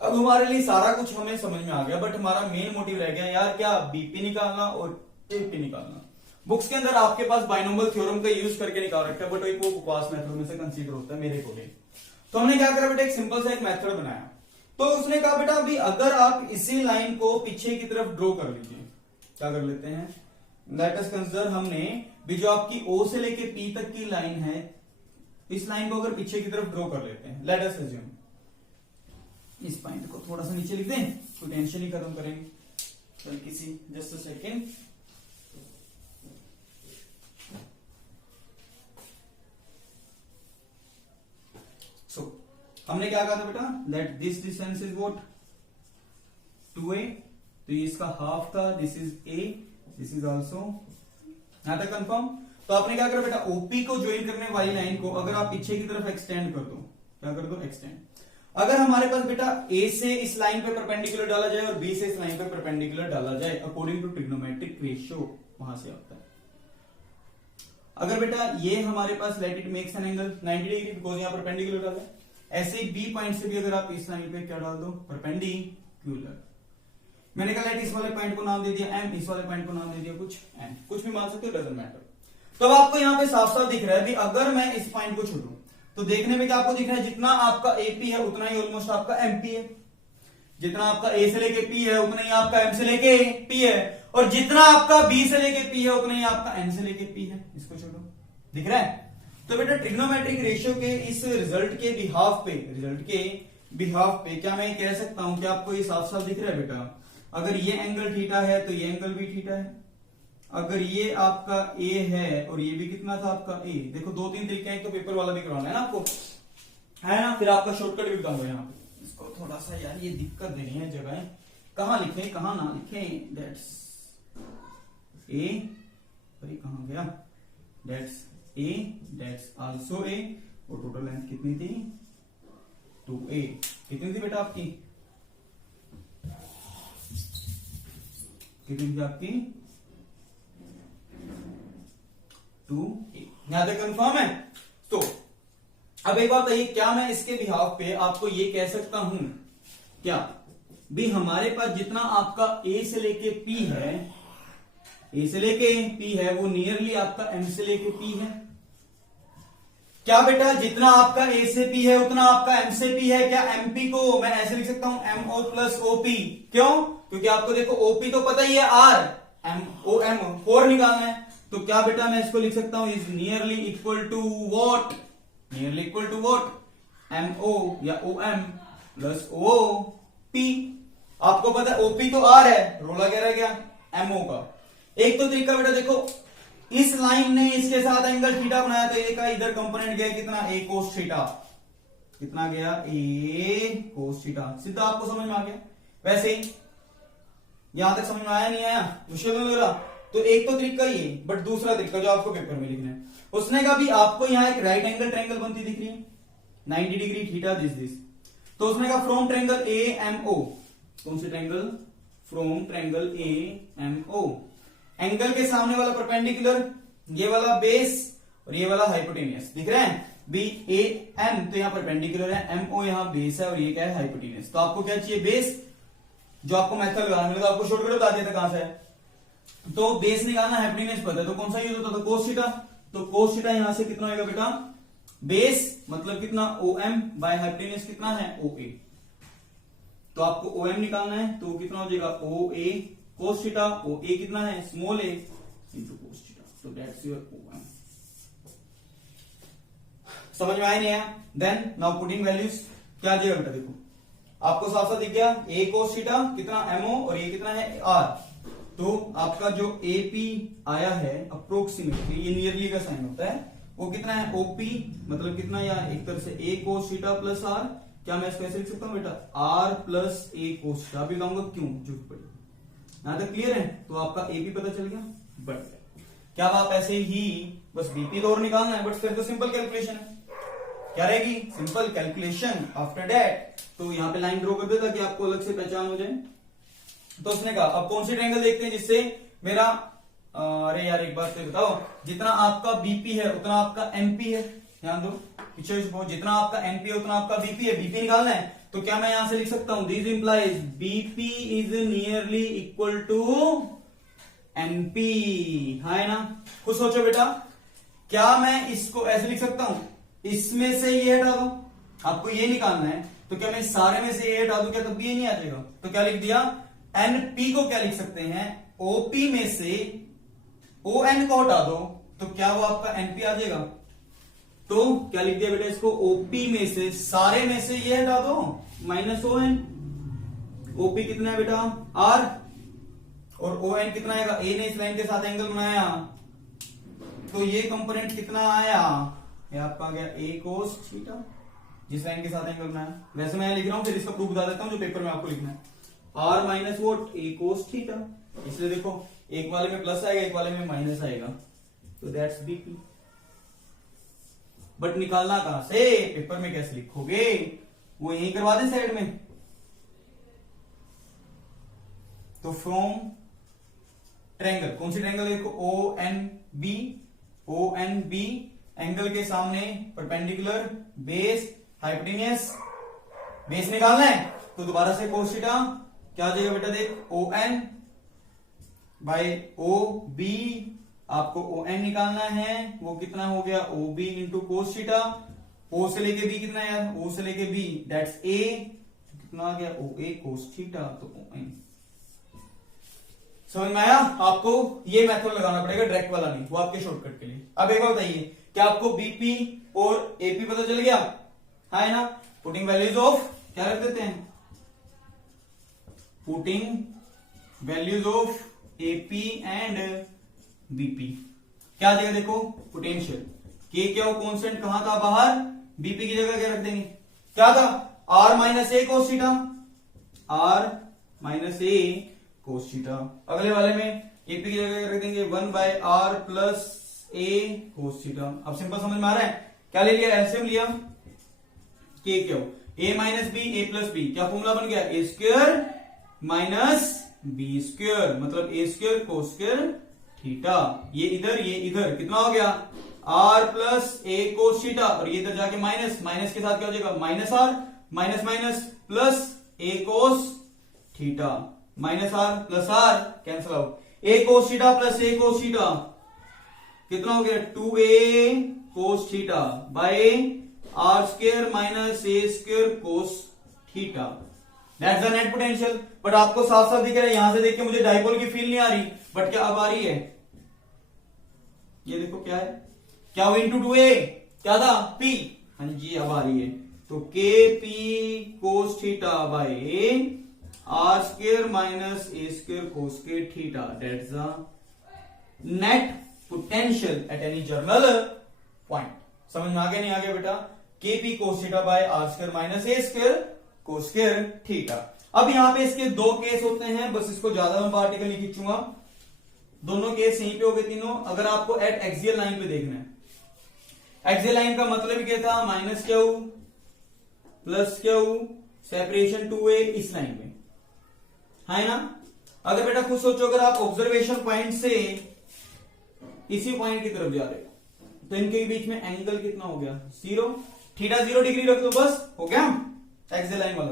अब हमारे लिए सारा कुछ हमें समझ में आ गया, बट हमारा मेन मोटिव रह गया यार, क्या BP निकालना और AP निकालना। बुक्स के अंदर आपके पास बाइनोमियल थ्योरम का यूज करके निकाल रखा है, बट एक वो बकवास मेथड में से कंसीडर होता है मेरे को लिए। तो हमने क्या करा बेटा, एक सिंपल सा एक मेथड बनाया। तो उसने कहा बेटा अभी अगर आप इसी लाइन को पीछे की तरफ ड्रॉ कर लीजिए, क्या कर लेते हैं, लेट अस कंसीडर, हमने भी जो आपकी O से लेके P तक की लाइन है, इस लाइन को अगर पीछे की तरफ ड्रॉ कर लेते हैं, लेट अस अज्यूम इस पॉइंट को थोड़ा सा नीचे लिख दें, कोई टेंशन ही खत्म करेंगे, चल किसी जस्ट अ सेकेंड। हमने क्या कहा था बेटा, let this distance is what, 2a, तो ये इसका हाफ था, this is a, this is also, यहां तक कंफर्म। तो आपने क्या करा बेटा, OP को ज्वाइन करने वाली लाइन को अगर आप पीछे की तरफ एक्सटेंड कर दो, क्या कर दो, एक्सटेंड। अगर हमारे पास बेटा A से इस लाइन पे परपेंडिकुलर डाला जाए और B से इस लाइन पे परपेंडिकुलर डाला जाए, अकॉर्डिंग टू ट्रिग्नोमेट्रिक रेशियो, वहां से आता है। अगर बेटा ये हमारे पास let it makes an angle 90 degree, because यहां परपेंडिकुलर डाला है। ऐसे ही B पॉइंट से भी अगर आप इस लाइन पे क्या डाल दो, परपेंडिकुलर। मैंने कहा लेट इस वाले पॉइंट को नाम दे दिया M, इस वाले पॉइंट को नाम दे दिया कुछ N, कुछ भी मान सकते हो, डजंट मैटर। तो अब आपको यहाँ पे साफ साफ दिख रहा है भी अगर मैं इस पॉइंट को छोड़ू तो देखने में क्या आपको दिख रहा है, जितना आपका AP है उतना ही ऑलमोस्ट आपका MP है, जितना आपका A से लेके P है उतना ही आपका M से लेके P है, और जितना आपका B से लेके P है उतना ही आपका N से लेके P है। इसको छोड़ो, दिख रहा है। तो बेटा ट्रिग्नोमेट्रिक रेशियो के इस रिजल्ट के बिहाफ पे क्या मैं कह सकता हूं कि आपको ये साफ साफ दिख रहा है बेटा, अगर ये एंगल थीटा है तो ये एंगल भी थीटा है, अगर ये आपका A है और ये भी कितना था आपका A, देखो 2-3 तरीके हैं, तो पेपर वाला भी करवाना है ना आपको, है ना। फिर आपका शॉर्टकट भी बताऊंगा यहाँ पे, इसको थोड़ा सा यार ये दिक्कत दे रही है जगह, कहाँ लिखें कहाँ ना लिखें, दैट्स A, अरे कहाँ गया, that's A, that's also A, और टोटल लेंथ कितनी थी, 2A, कितनी थी बेटा आपकी, कितनी थी आपकी, 2A। यहां तक कंफर्म है। तो अब एक बात बताइए, क्या मैं इसके बिहाफ पे आपको ये कह सकता हूं, क्या भी हमारे पास जितना आपका A से लेके P है, A से लेके P है, वो नियरली आपका M से लेके P है। क्या बेटा जितना आपका A से P है उतना आपका M से P है, क्या MP को मैं ऐसे लिख सकता हूं MO प्लस OP, क्यों, क्योंकि आपको देखो OP तो पता ही है R, MOM 4 निकालना है, तो क्या बेटा मैं इसको लिख सकता हूं, is nearly equal to what, nearly equal to what, MO या OM प्लस OP। आपको पता है OP तो R है, रोला कह रहा है क्या MO का। एक तो तरीका बेटा देखो, इस लाइन ने इसके साथ एंगल थीटा बनाया, तो ए का इधर कंपोनेंट गया कितना, A cos थीटा, कितना गया A cos थीटा, सीधा आपको समझ में आ गया। वैसे ही यहां तक समझ में आया नहीं आया, मुश्किल लग रहा, तो एक तो तरीका ही है, बट दूसरा तरीका जो आपको पेपर में लिखना है, उसने कहा भी आपको यहाँ एक राइट एंगल ट्रायंगल बनती दिख रही है 90 डिग्री थीटा दिस, तो उसने कहा फ्रॉम ट्रायंगल AMO, कौन से triangle, from triangle AMO, angle के सामने वाला परपेंडिकुलर, ये वाला बेस और ये वाला हाइपोटेनियस दिख रहे हैं, BAM तो यहाँ परपेंडिकुलर है, MO यहाँ बेस है और ये क्या है हाइपोटेनियस। तो आपको क्या चाहिए, बेस, जो आपको मेथड लगाना मिलेगा, आपको शॉर्टकट बता दिया था कहां से है, तो बेस निकालना, हाइपोटेनियस पता है, तो कौन सा यूज होता था, कोस थीटा, तो कोस थीटा यहां से कितना होगा बेटा, बेस मतलब कितना OM बाय हाइपोटेनियस कितना है OA, तो आपको OM निकालना है, तो कितना हो जाएगा OA कोस थीटा, OA कितना है small a into cos theta, तो दैट्स योर OM। समझ में आया नहीं आया, देन नाउ पुटिंग वैल्यूज, क्या आ जाएगा बेटा, देखो आपको साफ साफ दिख गया, A cos थीटा कितना MO और ये कितना है R, तो आपका जो AP आया है अप्रोक्सीमेटली, ये नियरली का साइन होता है, वो कितना है OP, मतलब कितना, या एक तरह से A cos theta plus R, क्या मैं इसको ऐसे लिख सकता हूं बेटा, R plus A cos theta, अभी कहूंगा क्यों, जरूरत पड़ी, यहां तक क्लियर है, तो आपका AP पता चल गया, बट क्या आप ऐसे ही बस BP तो और निकालना है, बट फिर तो सिंपल कैलकुलेशन है, क्या रहेगी, सिंपल कैलकुलेशन आफ्टर दैट, तो यहां पे लाइन ड्रॉ कर दे ताकि आपको अलग से पहचान हो जाए। तो उसने कहा अब कौन सी ट्रायंगल देखते हैं जिससे मेरा, अरे यार एक बात तो बताओ, जितना आपका BP है उतना आपका MP है, ध्यान दो पीछे, जितना आपका NP है उतना आपका BP है, BP निकालना है, तो क्या मैं यहां से लिख सकता हूं, this implies BP is nearly equal to NP, है ना, खुद सोचो बेटा, क्या मैं इसको ऐसे लिख सकता हूं, इसमें से ये हटा दो, आपको ये निकालना है, तो क्या मैं सारे में से ये हटा दूं, क्या तब भी ये नहीं आ जाएगा, तो क्या लिख दिया, NP को क्या लिख सकते हैं, OP में से ON को हटा दो, तो क्या वो आपका NP आ जाएगा, तो क्या लिख दिया बेटा इसको, OP में से सारे में से ये हटा दो माइनस ON, OP कितना है बेटा R, और ON कितना आएगा, A ने इस लाइन के साथ एंगल बनाया, तो ये कंपोनेंट कितना आया, ये आपका आ गया A cos थीटा, जिस लाइन के साथ एंगल बनाया, वैसे मैं लिख रहा हूं, फिर इसका प्रूफ बता देता हूं जो पेपर में आपको लिखना है, R minus vote A cos theta, इसलिए देखो एक वाले में प्लस आएगा एक वाले में माइनस आएगा, तो दैट्स BP। बट निकालना कहां से, पेपर में कैसे लिखोगे, वो यही करवा दें साइड में, तो फ्रॉम ट्रायंगल, कौन सी ट्रायंगल देखो, ONB, एंगल के सामने परपेंडिकुलर, बेस हाइपोटेनियस, बेस निकालना है, तो दोबारा से कोस थीटा क्या आ जाएगा बेटा, देख ON बाय OB, आपको ON निकालना है, वो कितना हो गया OB into cos theta, O से लेके B कितना है यार, O से लेके B दैट्स A, कितना आ गया OA कोस थीटा, तो ON। समझ में आया, आपको ये मेथड लगाना पड़ेगा, डायरेक्ट वाला नहीं, वो आपके शॉर्टकट के लिए। अब एक बार बताइए, क्या आपको BP और AP पता चल गया, है ना, पुटिंग वैल्यूज ऑफ, क्या रख देते हैं, putting values of AP and BP, क्या देगा देखो, पोटेंशियल, K क्या हो कांस्टेंट, कहां था बाहर, BP की जगह क्या रख देंगे, क्या था, R minus A cos theta, R minus A cos theta, अगले वाले में AP की जगह क्या रख देंगे, 1 by R plus A cos theta. अब सिंपल समझ में आ रहा है, क्या ले लिया, एलसीएम लिया, K क्या हो, A minus B A plus B, क्या फॉर्मूला बन गया, A square minus B square, मतलब A square cos square theta, ये इधर कितना हो गया, R plus A cos theta, और ये इधर जाके माइनस, माइनस के साथ क्या हो जाएगा, minus R, minus minus plus A cos theta, minus R plus R cancel out, A cos theta plus A cos theta कितना हो गया, 2A cos theta bye R square minus A square cos theta, that's the net potential. But आपको साफ साफ दिख रहा है, यहां से देख के मुझे डाइपोल की फील नहीं आ रही, बट क्या अब आ रही है, ये देखो क्या है, क्या हुआ इंटू 2a, क्या था p, हाँ जी अब आ रही है, तो K P cos theta by R square minus A square cos square theta, that's the net potential at any general point. समझ में आ गया नहीं आ गया बेटा, K P cos theta by R square minus A square cos square theta. अब यहां पे इसके दो केस होते हैं, बस इसको ज्यादा मैं पार्टिकल नहीं खींचूंगा, दोनों केस यहीं पे हो गए तीनों। अगर आपको एट एक्सियल लाइन पे देखना है, एक्सियल लाइन का मतलब क्या था, माइनस क्या हो प्लस क्या हो, सेपरेशन 2a इस लाइन में है ना। अगर बेटा खुद सोचो, अगर आप ऑब्जर्वेशन पॉइंट से इसी पॉइंट की तरफ जा रहे हो तो इनके बीच में एंगल कितना हो गया, 0, थीटा 0 डिग्री रख दो, बस हो गया एक्सियल लाइन वाला।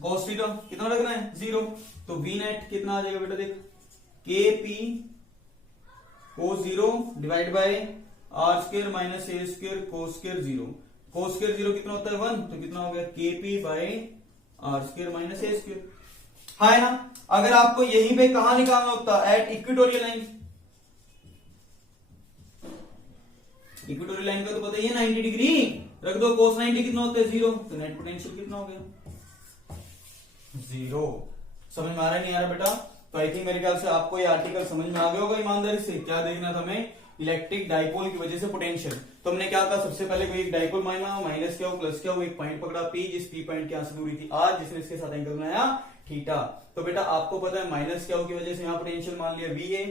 कोस थीटा कितना रखना है, 0, तो वी नेट कितना आ जाएगा बेटा, देख K P cos 0 divide by R square minus A square cos square 0, cos square 0 कितना होता है 1, तो कितना हो गया K P by R square minus A square, है ना। अगर आपको यहीं पे कहां निकालना होता, at equatorial line, equatorial line का तो पता ही है 90 डिग्री रख दो, कोस 90 कितना होता है 0, तो नेट पोटेंशियल कितना हो गया 0। समझ में आ रहा है नहीं आ रहा बेटा, तो आई थिंक मेरे ख्याल से आपको ये आर्टिकल समझ में आ गया होगा ईमानदारी से। क्या देखना था हमें, इलेक्ट्रिक डाइपोल की वजह से पोटेंशियल। तो हमने क्या कहा, सबसे पहले कोई एक डाइपोल माना, माइनस क्या हो प्लस क्या हो, एक पॉइंट पकड़ा पी, जिस पी पॉइंट की यहां से दूरी थी आर, जिसने इसके साथ एंगल बनाया थीटा। तो बेटा आपको पता है माइनस क्या हो की वजह से यहाँ पोटेंशियल मान लिया वी ए,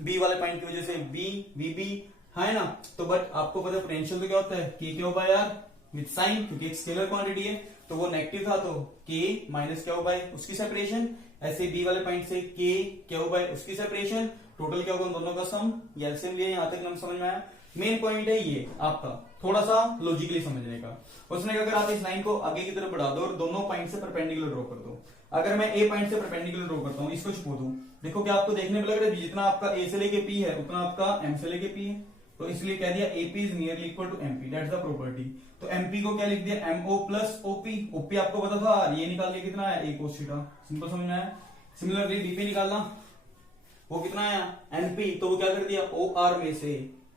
बी वाले पॉइंट की वजह से बी वी बी, है ना। तो बट आपको पता है पोटेंशियल तो क्या होता है, के क्या हो बाय आर विद साइन, क्योंकि एक स्केलर क्वांटिटी है, तो वो नेगेटिव था तो के माइनस क्या हो बाय उसकी सेपरेशन, ऐसे बी वाले पॉइंट से के क्या हो बाय उसकी सेपरेशन, टोटल क्या होगा उन दोनों का सम, एलसीएम लिए, यहां तक हम समझ में आया। मेन पॉइंट है ये आपका थोड़ा सा लॉजिकली समझने का। उसने अगर आप इस लाइन को आगे की तरफ बढ़ा दो और दोनों पॉइंट से परपेंडिकुलर ड्रॉ कर दो, अगर मैं ए पॉइंट से परपेंडिकुलर ड्रॉ करता हूं, इसको छुपो दो, देखो क्या आपको देखने में लग रहा है जितना आपका ए से लेके पी है उतना आपका एम से लेके पी है, तो इसलिए कह दिया AP is nearly equal to MP, that's the property. तो एमपी को क्या लिख दिया, एमओ प्लस ओपी, ओपी आपको पता था, ये निकाल लिया कितना है, ए कोस थीटा, सिंपल समझ में आया। सिमिलरली डीपी निकालना, वो कितना आया एनपी, तो वो क्या कर दिया ओ आर में से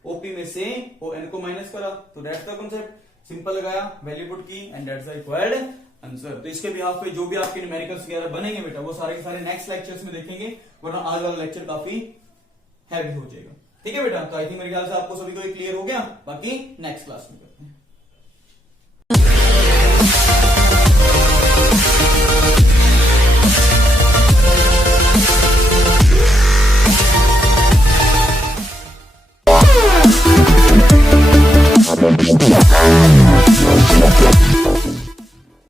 ओपी में से ओ एन को माइनस करा, तो दैट्स द कांसेप्ट, सिंपल लगाया, वैल्यू पुट की and that's the required answer. तो इसके बिहाफ पे जो भी आपके न्यूमेरिकल्स वगैरह बनेंगे बेटा वो सारे के सारे नेक्स्ट लेक्चर्स में देखेंगे, वरना आज वाला लेक्चर काफी हैवी हो जाएगा। ठीक है बेटा, तो आई थिंक मेरे ख्याल से आपको सभी को क्लियर हो गया, बाकी नेक्स्ट क्लास में करते हैं।